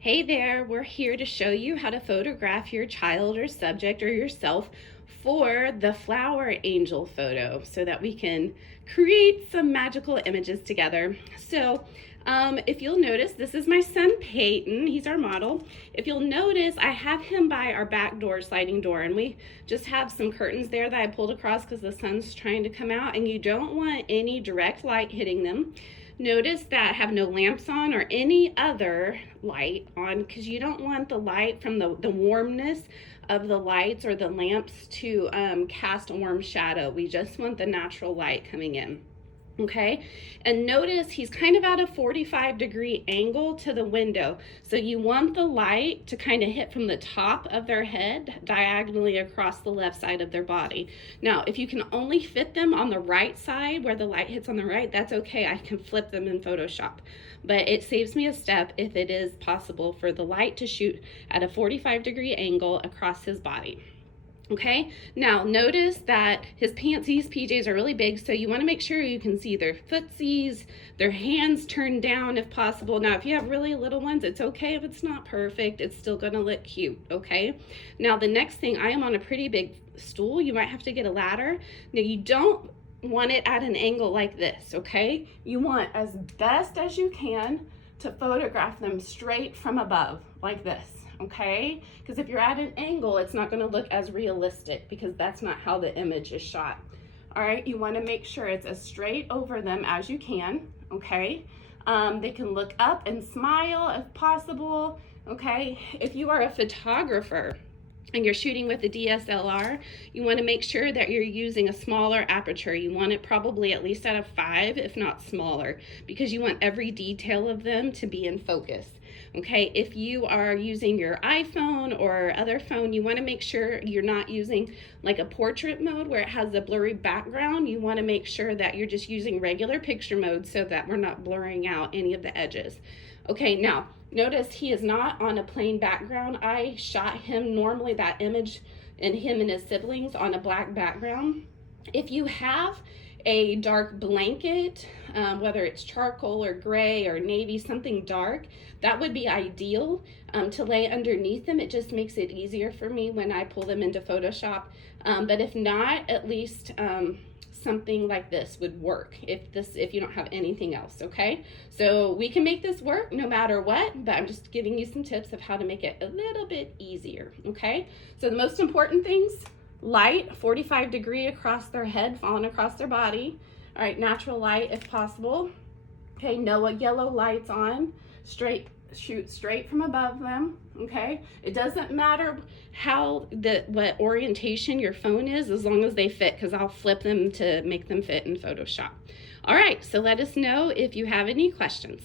Hey there, we're here to show you how to photograph your child or subject or yourself for the flower angel photo so that we can create some magical images together. If you'll notice, this is my son Peyton. He's our model. If you'll notice, I have him by our back door, sliding door, and we just have some curtains there that I pulled across because the sun's trying to come out, and you don't want any direct light hitting them. Notice that I have no lamps on or any other light on because you don't want the light from the warmness of the lights or the lamps to cast a warm shadow. We just want the natural light coming in. Okay, and notice he's kind of at a 45-degree angle to the window. So you want the light to kind of hit from the top of their head diagonally across the left side of their body. Now, if you can only fit them on the right side where the light hits on the right, that's okay. I can flip them in Photoshop. But it saves me a step if it is possible for the light to shoot at a 45-degree angle across his body. Okay, now notice that his these PJs are really big, so you want to make sure you can see their footsies, their hands turned down if possible. Now, if you have really little ones, it's okay if it's not perfect. It's still going to look cute, okay? Now, the next thing, I am on a pretty big stool. You might have to get a ladder. Now, you don't want it at an angle like this, okay? You want as best as you can to photograph them straight from above, like this. Okay, because if you're at an angle, it's not going to look as realistic because that's not how the image is shot. All right, you want to make sure it's as straight over them as you can. Okay, they can look up and smile if possible. Okay, if you are a photographer and you're shooting with a DSLR, you want to make sure that you're using a smaller aperture. You want it probably at least at a 5, if not smaller, because you want every detail of them to be in focus. Okay, if you are using your iPhone or other phone, you want to make sure you're not using like a portrait mode where it has a blurry background. You want to make sure that you're just using regular picture mode so that we're not blurring out any of the edges. Okay, now notice he is not on a plain background. I shot him normally, that image and him and his siblings, on a black background. If you have a dark blanket, whether it's charcoal or gray or navy, something dark, that would be ideal to lay underneath them. It just makes it easier for me when I pull them into Photoshop. But if not, at least something like this would work if you don't have anything else. Okay, so we can make this work no matter what, but I'm just giving you some tips of how to make it a little bit easier. Okay, so the most important things: light, 45-degree across their head, falling across their body. All right, natural light if possible. Okay, no yellow lights on. Shoot straight from above them. Okay, it doesn't matter what orientation your phone is, as long as they fit, because I'll flip them to make them fit in Photoshop. All right, so let us know if you have any questions.